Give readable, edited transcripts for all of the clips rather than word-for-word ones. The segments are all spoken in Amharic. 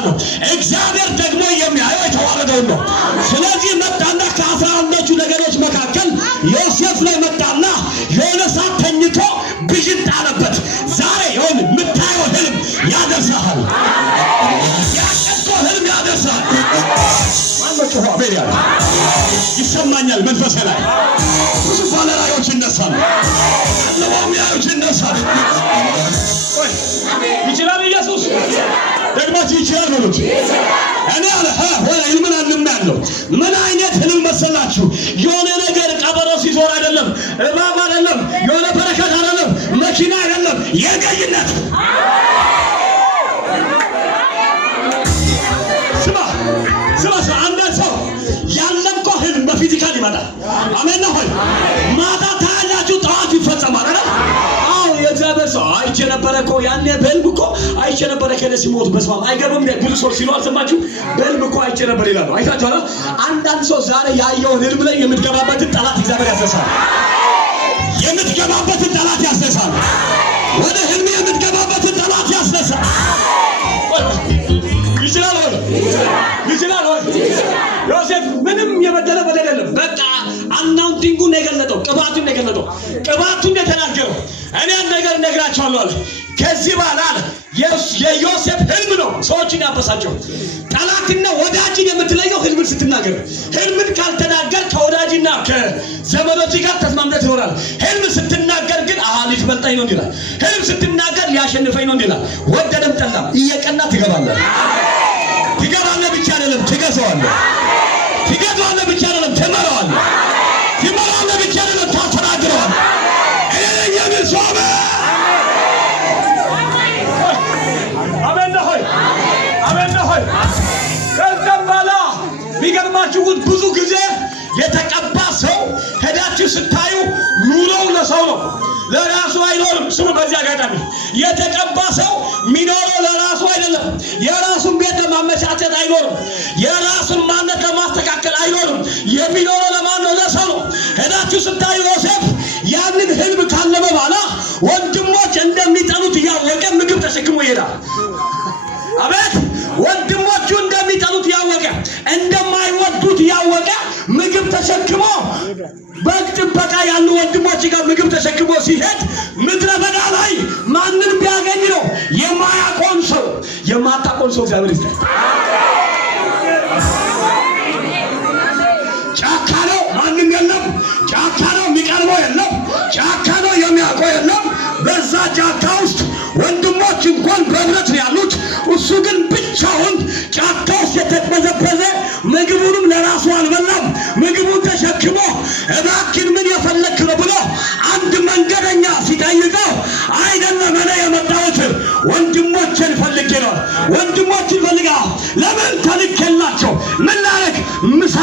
ነግራችኋለሁ። እግዚአብሔር ደግሞ የሚያየው የተዋረደውን ነው። ስለዚህ መጣና ከ11ዱ ነገሮች መካከል ዮሴፍ ላይ መጣና የሆነ ሰዓት ተኝቶ ብዥት አለበት። ዛሬ ይሁን የምታየው ህልም ያደርሳል። ያቀጥቶ ህልም ያደርሳል። ማንበጭ ሆቤ ያለ ይሰማኛል መንፈሴ ላይ ብዙ ባለራዮች ይነሳሉ። ለዋሚያዎች ይነሳሉ። ይችላል ኢየሱስ ደግሞት ይችላል ብሉት። እኔ አለ ወይ ህልምን አልም ያለው ምን አይነት ህልም መሰላችሁ? የሆነ ነገር ቀበሮ ሲዞር አይደለም፣ እባብ አይደለም፣ የሆነ በረከት አይደለም፣ መኪና አይደለም፣ የገይነት ስማ አንድ ሰው ያለምኮ ህልም በፊዚካል ይመጣል። አሜን ነው ሆይ ማታ ታያላችሁ፣ ጠዋት ይፈጸማል አይደል? አዎ የእግዚአብሔር ሰው አይቼ ነበረ እኮ ያኔ በህልም እኮ አይቼ ነበረ ከለ ሲሞት በስማም አይገርምም? ብዙ ሰው ሲሉ አልሰማችሁ? በህልም እኮ አይቼ ነበር ይላሉ። አይታችኋል? አንዳንድ ሰው ዛሬ ያየውን ህልም ላይ የምትገባበትን ጠላት እግዚአብሔር ያስነሳል። የምትገባበትን ጠላት ያስነሳል። ወደ ህልም የምትገባበትን ጠላት ያስነሳል። ይችላል ሆይ ዮሴፍ ምንም የበደለ በደል የለም። በቃ አናውንቲንጉን የገለጠው ቅባቱን የገለጠው ቅባቱን የተናገረው እኔ ነገር ነግራቸዋለሁ አለ። ከዚህ በኋላ አለ የዮሴፍ ህልም ነው ሰዎችን ያበሳቸው። ጠላትና ወዳጅን የምትለየው ህልምን ስትናገር። ህልምን ካልተናገር ከወዳጅና ከዘመዶች ጋር ተስማምተህ ትኖራለህ። ህልም ስትናገር ግን ሊትበልጣኝ ነው ይላል። ህልም ስትናገር ሊያሸንፈኝ ነው ይላል። ወደደም ጠላም እየቀና ትገባለህ። ትገባለህ ብቻ አይደለም ትገዛዋለህ። ትገዛዋለህ ብቻ አይደለም ትመራዋለህ። ትመራዋለህ ብቻ አይደለም ታስተዳድረዋለህ። እኔ የምሶበ አሜን ሆይ ከዛም በኋላ ቢገርማችሁ ብዙ ጊዜ የተቀባ ሰው ሄዳችሁ ስታዩ ኑሮው ለሰው ነው፣ ለራሱ አይኖርም። ስሙ በዚህ አጋጣሚ የተቀባ ሰው ሚኖረው ለራሱ አይደለም። የራሱን ቤት ለማመቻቸት አይኖርም። የራሱን ማንነት ለማስተካከል አይኖርም። የሚኖረው ለማን ነው? ለሰው ነው። ሄዳችሁ ስታዩ ዮሴፍ ያንን ህልም ካለመ በኋላ ወንድሞች እንደሚጠሉት እያወቀ ምግብ ተሸክሞ ይሄዳል። አቤት! ወንድሞቹ እንደሚጠሉት ያወቀ እንደማይወዱት ያወቀ ምግብ ተሸክሞ በጥበቃ ያሉ ወንድሞች ጋር ምግብ ተሸክሞ ሲሄድ ምድረ በዳ ላይ ማንን ቢያገኝ ነው? የማያቆን ሰው የማታቆን ሰው እግዚአብሔር ይስጥ። ጫካ ነው፣ ማንም የለም። ጫካ ነው፣ የሚቀርበው የለም። ጫካ ነው፣ የሚያውቀው የለም። በዛ ጫካ ውስጥ ወንድሞች እንኳን በህብረት ነው ያሉት። እሱ ግን ብቻውን ጫካ ውስጥ የተቅበዘበዘ ምግቡንም ለራሱ አልበላም። ምግቡን ተሸክሞ እባክን ምን የፈለክ ነው ብሎ አንድ መንገደኛ ሲጠይቀው አይደለም እኔ የመጣሁት ወንድሞችን ፈልጌ ነው። ወንድሞችን ፈልጋ ለምን ተልኬላቸው ምን ላረግ? ምሳ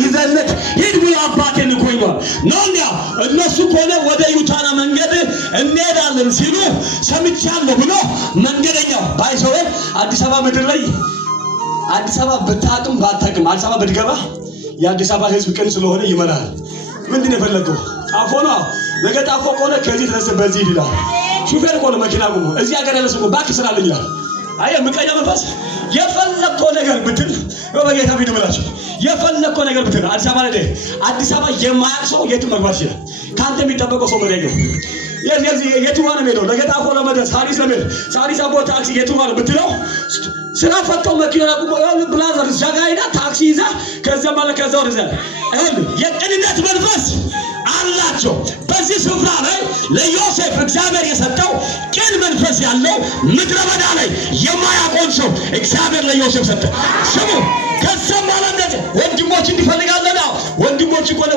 ይዘለት ሂድ ብሎ አባቴ ልኮኝ ነው። እነሱ ከሆነ ወደ ዩታና መንገድ እንሄዳለን ሲሉ ሰምቻለሁ ብሎ መንገደኛው ባይሰው አዲስ አበባ ምድር ላይ አዲስ አበባ ብታቅም ባታቅም አዲስ አበባ ብትገባ የአዲስ አበባ ህዝብ ቅን ስለሆነ ይመራል። ምንድን የፈለገው ጣፎ ነው። ነገ ጣፎ ከሆነ ከዚህ ተነስ በዚህ ይላል። ሹፌር ከሆነ መኪና ቆሞ እዚህ ሀገር ያለ ሰው ባክ ስራልኝ ይላል። አየ ምቀኛ መንፈስ የፈለከው ነገር ብትል በጌታ ቢድ ብላችሁ የፈለከው ነገር ብትል አዲስ አበባ ላይ አዲስ አበባ የማያውቅ ሰው የትም መግባት ይችላል። ካንተ የሚጠበቀው ሰው መደገው የቱዋን ሜዶ ለገጣፎ ለመድረስ ሳሪስ ለመድ ሳሪስ አቦ ታክሲ የቱዋን ብትለው ስራ ፈተው መኪና ቆሞ ብላዘር ዘጋይና ታክሲ ይዛ ከዛ ማለት ከዛ ወደዛ የቅንነት መንፈስ አላቸው። በዚህ ስፍራ ላይ ለዮሴፍ እግዚአብሔር የሰጠው ቅን መንፈስ ያለው ምድረ በዳ ላይ የማያቆን ሰው እግዚአብሔር ለዮሴፍ ሰጠ። ስሙ ከሰማ ማለት ወንድሞች እንዲፈልጋለን ወንድሞች ቆለ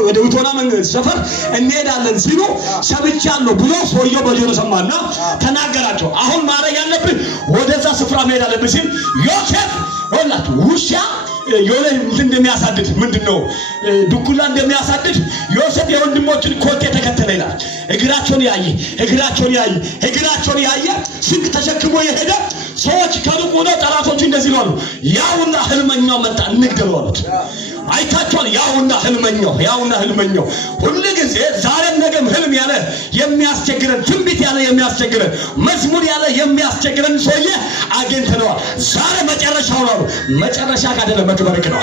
ወደ ዩቶና መንገድ ሰፈር እንሄዳለን ሲሉ ሰምቻለሁ ብሎ ሰውየው በጆሮ ሰማና ተናገራቸው። አሁን ማረግ ያለብን ወደዛ ስፍራ መሄድ አለብን ሲል ዮሴፍ ወላት ውሻ የሆነ እንደሚያሳድድ ምንድነው ዱኩላ እንደሚያሳድድ ዮሴፍ የወንድሞችን ኮቴ ተከተለ ይላል። እግራቸውን ያየ ስንቅ ተሸክሞ የሄደ ሰዎች ከሩቅ ሆነው ጠላቶቹ እንደዚህ ነው ያውና ህልመኛው መጣ እንግደለው አሉት። አይታችኋል። ያውና ህልመኛው ሁሉ ጊዜ ዛሬም ነገም ህልም ያለ የሚያስቸግረን፣ ትንቢት ያለ የሚያስቸግረን፣ መዝሙር ያለ የሚያስቸግረን ሰውዬ አግኝተነዋል። ዛሬ መጨረሻው ነው። መጨረሻ ካደለ መክበርክ ነው።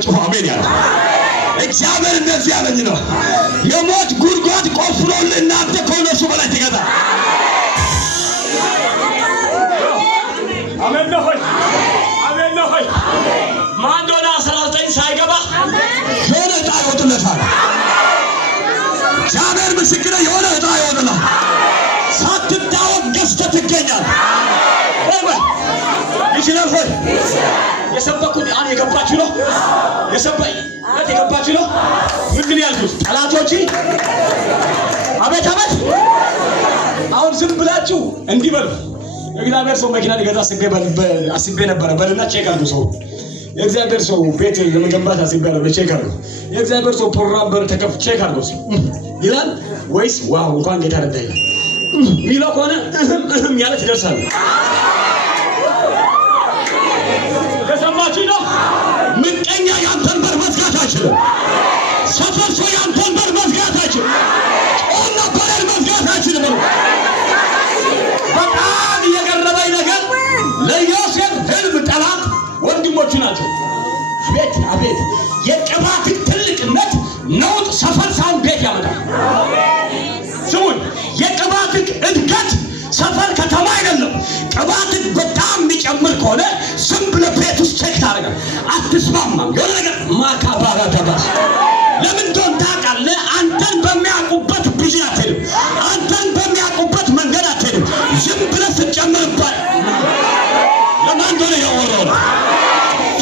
ጮኸ አሜን ያለ እግዚአብሔር እንደዚህ ያለኝ ነው። የሞት ጉድጓድ ቆፍሮልህ እናንተ ከነሱ በላይ ትገዛ። አሜን ነው ሆይ አሜን ነው ሆይ ማንዶና 19 ሳይገባ የሆነ ዕጣ ይወጣለታል። እግዚአብሔር ምስክር የሆነ ዕጣ ይወጣልሃል። ሳትታወቅ ገዝተህ ትገኛለህ። ይችላል ሆይ የሰበኩት አሁን የገባችሁ ነው። የገባችሁ ነው። ምንድን ያልኩት ጠላቶች አቤት አሁን ዝም ብላችሁ እንዲህ በሉ። እግዚአብሔር ሰው መኪና ሊገዛ አስቤ ነበረ በልና ቼክ አድርጉ። ሰው የእግዚአብሔር ሰው ቤት ለመገንባት አስቤ ነበር፣ ቼክ አድርጉ። የእግዚአብሔር ሰው ፕሮግራም በር ተከፍ ቼክ አድርጉ ይላል ወይስ ዋው እንኳን ጌታ ረዳ ይላል ሚለው ከሆነ ያለ ትደርሳለህ። ለሰማችሁ ነው። ምቀኛ ያንተን በር መዝጋት አይችልም። ሰፈር ሰው ያንተን በር መዝጋት አይችልም። ጮና በረር መዝጋት አይችልም። በጣም የገረመኝ ነገር ለዮሴፍ ህልም ጠላት ወንድሞቹ ናቸው። አቤት የቅባት ትልቅነት ነውጥ ሰፈር ሳይሆን ቤት ያመጣል። ስሙን፣ የቅባት እድገት ሰፈር ከተማ አይደለም። ቅባት በጣም የሚጨምር ከሆነ ዝም ብለህ ቤት ውስጥ ቼክ ታደርጋለህ። አትስማማም። የሆነ ነገር ማካባራ ተባስ ለምን እንደሆነ ታውቃለህ? አንተን በሚያውቁበት ቢዚ አትሄድም። አንተን በሚያውቁበት መንገድ አትሄድም። ዝም ብለህ ስትጨምርባት ለማን እንደሆነ ያወራው ነው።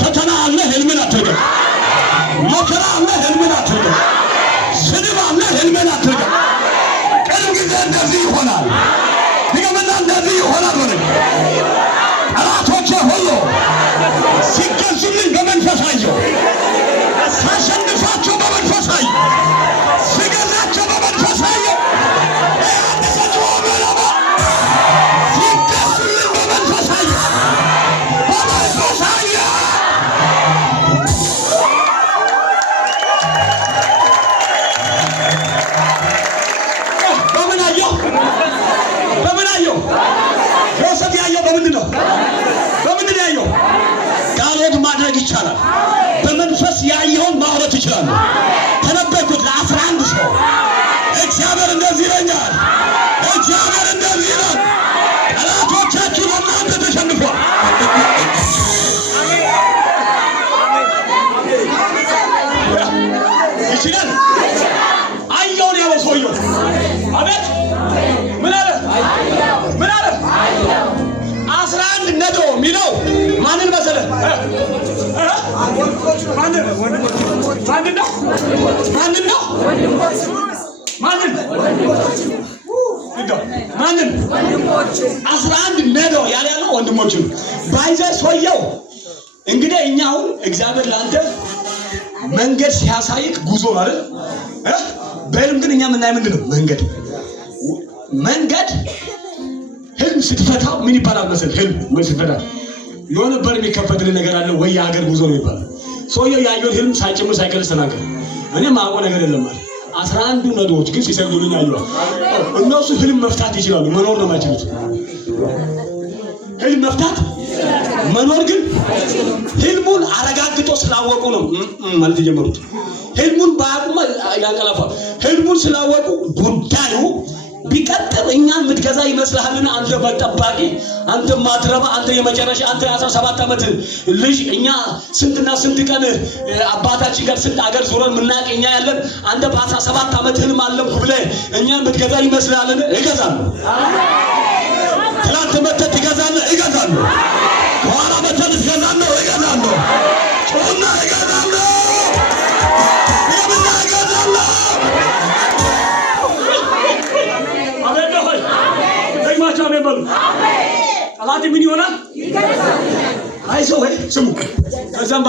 ፈተና አለ፣ ህልምን አትርገም። መከራ አለ፣ ህልምን አትርገም። ስድብ አለ፣ ህልምን አትርገም። ቅርብ ጊዜ እንደዚህ ይሆናል። ይገመና እንደዚህ ይሆናል። ወረድ ጠላቶቼ ሁሉ ሲገዙልኝ በመንፈሳቸው ሳሸንፋቸው በመንፈሳቸው ሲገዛቸው በመንፈሳቸው ሲገዙልኝ በመንፈሳቸው በምን አየው? ዮሴፍ ያየው በምንድን ነው? ያየው? ዳውድ ማድረግ ይቻላል። በመንፈስ ያየውን ማውራት ይችላል። ተነበይኩት ለ11 ሰው እግዚአብሔር እንደዚህ ይለኛል። እግዚአብሔር እንደዚህ ይላል። ጠላቶቻችሁ ለእናንተ ተሸንፏል። ይችላል። አየውን ያለው ሰውየው አቤት ምን አለ? 11 ነዶ የሚለው ማንን መሰለህ? ማንን ማንን 11 ነዶ ያለው ወንድሞቹ ባይዘ ሰውየው እንግዲህ እኛ አሁን እግዚአብሔር ለአንተ መንገድ ሲያሳይክ ጉዞ ማለት በህልም ግን እኛ የምናየው ምንድን ነው? መንገድ ህልም ስትፈታው ምን ይባላል መሰለህ? ህልም ስትፈታ የሆነ በር የሚከፈትልህ ነገር አለ ወይ? የሀገር ጉዞ ነው ይባላል። ሰውየው ያየውን ህልም ሳይጨምር ሳይቀንስ ተናገረ። እኔም አውቀው ነገር የለም ማለት 11 ነዶዎች ግን ሲሰግዱልኝ አየሁ። እነሱ ህልም መፍታት ይችላሉ፣ መኖር ነው የማይችሉት። ህልም መፍታት መኖር ግን ህልሙን አረጋግጦ ስላወቁ ነው ማለት የጀመሩት። ህልሙን ባያውቁማ ያንቀላፋል። ህልሙን ስላወቁ ጉዳዩ ቢቀጥል እኛን የምትገዛ ይመስልሃልና? አንተ በጠባቂ፣ አንተ ማትረባ፣ አንተ የመጨረሻ፣ አንተ 17 ዓመት ልጅ፣ እኛ ስንትና ስንት ቀን አባታችን ጋር ስንት አገር ዞረን ምናቅ እኛ ያለን፣ አንተ በ17 ዓመት ህልም አለምኩ ብለህ እኛን የምትገዛ ይመስልሃልና? እገዛለሁ። ትላንት መተህ ትገዛለህ፣ እገዛለሁ። ከኋላ መተህ ትገዛለህ፣ እገዛለሁ። ጮና እገዛለሁ። ጠላት ምን ይሆናል? አይዞህ ወይ ስሙ። ከዛም